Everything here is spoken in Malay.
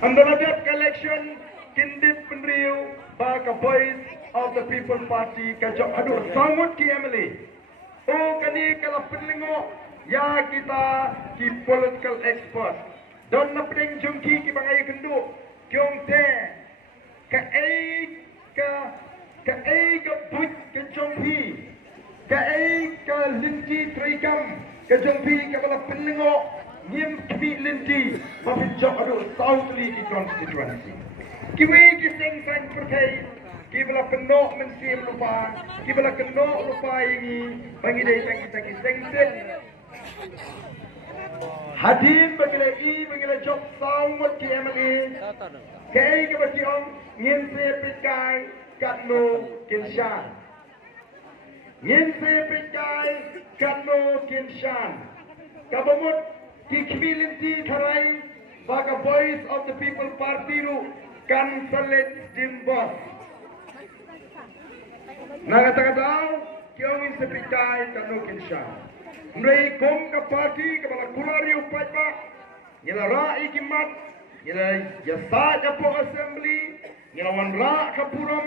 Andaladap election kindit penriu baka voice of the people party kajok aduh sangut ki Emily. Oh kani kalau penlingo ya kita ki political expert. Don na pring jungki ki bangai kendu kyong te ka but ke jonghi ka linti trikam ke jonghi ka bala penlingo Ngim kami linti mapinjok aduh Southly di constituency. Kiwi kiseng san perkai kibla penok mensim lupa kibla kenok lupa ini bagi dai tangi sengsen. Hadim bagi jok South ki MLA. Kai ke bagi ong ngin se pikai katno kinshan. Ngin se pikai katno kinshan. Kabamut di community tharai baga voice of the people party ru kan salet dimbos naga tagadau kyong in sepikai kanu kinsha mrei kom ka party ka bala kulari upat ba ngila ra ikimat ngila yasa japo assembly ngila wan ra kapuram